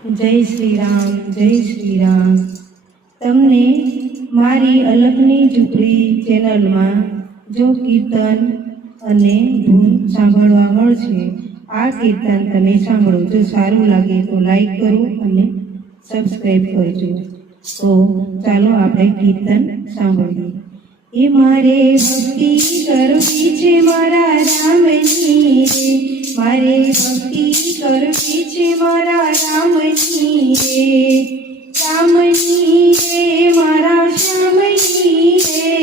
જય શ્રી રામ જય શ્રી રામ તમને મારી અલગની ઝૂંપડી ચેનલમાં જો કીર્તન અને ધૂન સાંભળવા મળશે, આ કીર્તન તમે સાંભળો. જો સારું લાગે તો લાઈક કરો અને સબસ્ક્રાઈબ કરજો. તો ચાલો આપણે કીર્તન સાંભળીએ. એ મારે ભક્તિ કરવી છે મારા રામની મારે ભક્તિ કરવી છે મારા રામની રે રામની રે મારા શ્યામની રે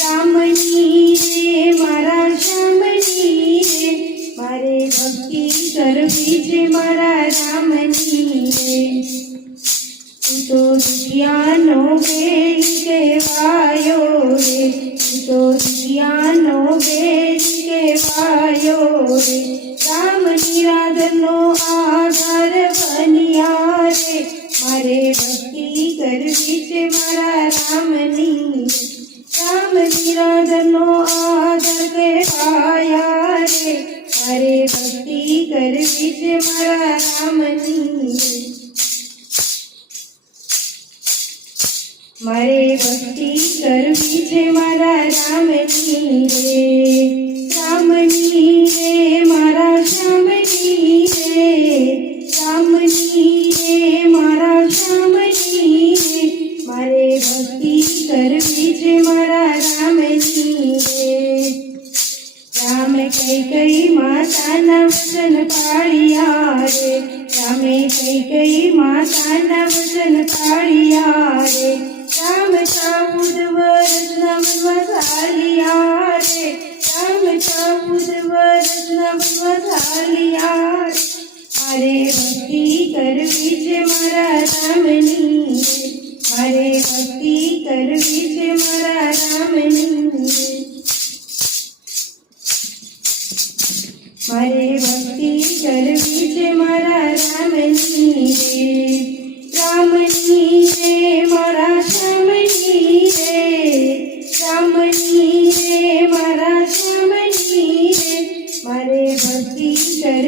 રામની રે મારા શ્યામની રે મારે ભક્તિ કરવી છે મારા રામની રે તું તો દુખિયાનો બેન કહેવાયો રે તું તો દુખિયાનો બેન કહેવાયો રે રામ નિરાદનો આધાર બન્યા રે મારે ભક્તિ કરવી છે મારા રામની રામ નિરાદનો આધાર કહેવાયા રે મારે ભક્તિ કરવી છે મારા રામની મારે ભક્તિ કરવી છે મારા રામની રે રામની રે મારા શ્યામની રે રામની રે મારા શ્યામની રે મારે ભક્તિ કરવી છે મારા રામની રે રામ કઈ કઈ માતાના વચન પાળ્યા રે રામે કઈ કઈ માતાના વચન પાળ્યા રે રામ ચાબુદ વરસના વનમાં ચાલ્યા રે રામ ચાબુદ વરસના વનમાં ચાલ્યા રે મારે ભક્તિ કરવી છે મારા રામની રે મારે ભક્તિ કરવી છે મારા રામની રે મારે ભક્તિ કરવી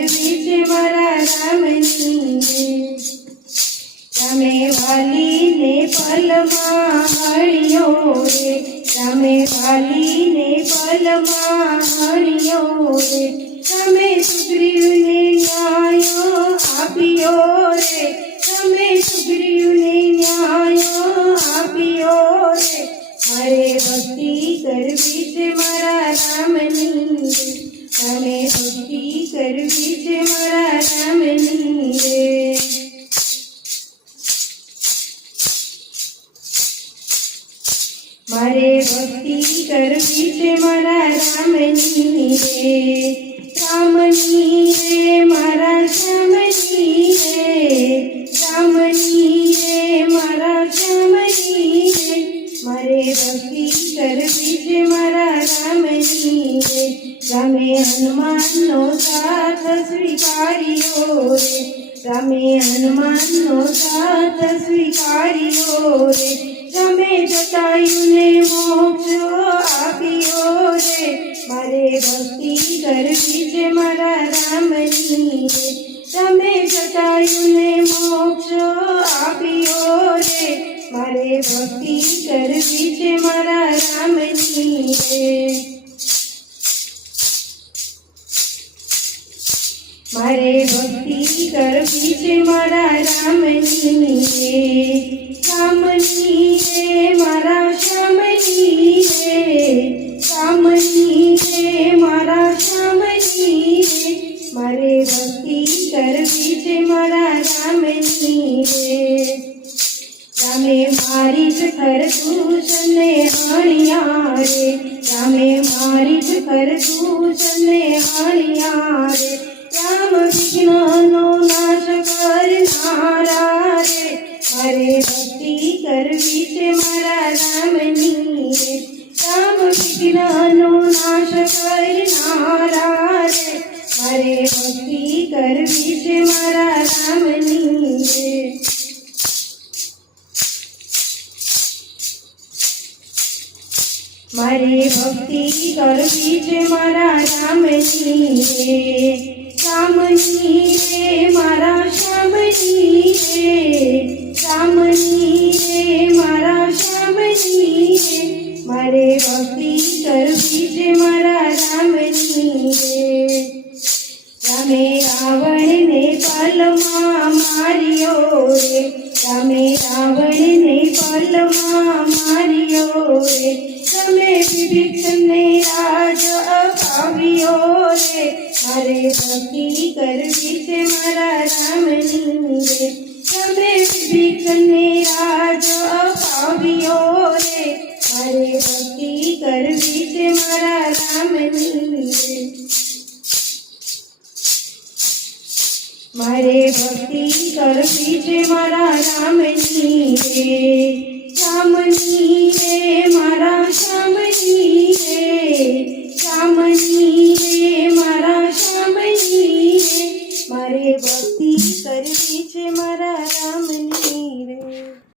કરવી છે મારા રામની રે રામે વાલીને પલમાં હળિયો રે રામે વાલીને પલમાં હળિયો રે તમે સુગ્રીવને ન્યાય આપ્યો રે તમે સુગ્રીવને ન્યાય આપ્યો રે મારે ભક્તિ કરવી છે મારા રામની રે તમે ભક્તિ કરવી છે મારા રામની રે મારે ભક્તિ કરવી છે મારા રામની રે રામની રે મારા રે રામે હનુમાનનો સાથ સ્વીકાર્યો રે. રામે હનુમાનનો સાથ સ્વીકાર્યો રે. તમે જટાયુને મોક્ષ આપ્યો રે. મારે ભક્તિ કરવી છે મારા રામની તમે જટાયુને મોક્ષ આપ્યો રે. મારે ભક્તિ કરવી છે મારા રામની રે. મારે ભક્તિ કરવી છે મારા રામની રે રામની રે મારા શ્યામની રે રામની રે મારા શ્યામની રે મારે ભક્તિ કરવી છે મારા રામની રે રામે મારી જ કરતું હણિયા રે રામે મારી જ કરતું હણિયા રે રામ વિઘ્નનો નાશ કરનારા રે. મારે ભક્તિ કરવી છે મારા રામની રે. રામ વિઘ્નનો નાશ કરનારા રે. મારે ભક્તિ કરવી છે મારા રામની રે. મારે ભક્તિ કરવી છે મારા રામની રે. श्यामी से मारा श्यामी रे श्यामी से मारा श्यामी रे। मारे भक्ति कर से मारा श्यामी रे। रमे रावण नेपाल मारियो रे। रमे रावण नेपाल मारियो रे। रमे विभीषण ने राज पावियो रे। મારે ભક્તિ કરવી છે મારા રામની રે તમે વિભીષણને રાજ અપાવ્યો રે મારે ભક્તિ કરવી છે મારા રામની રે મારે ભક્તિ કરવી છે મારા રામની રે રામની રે મારા શ્યામની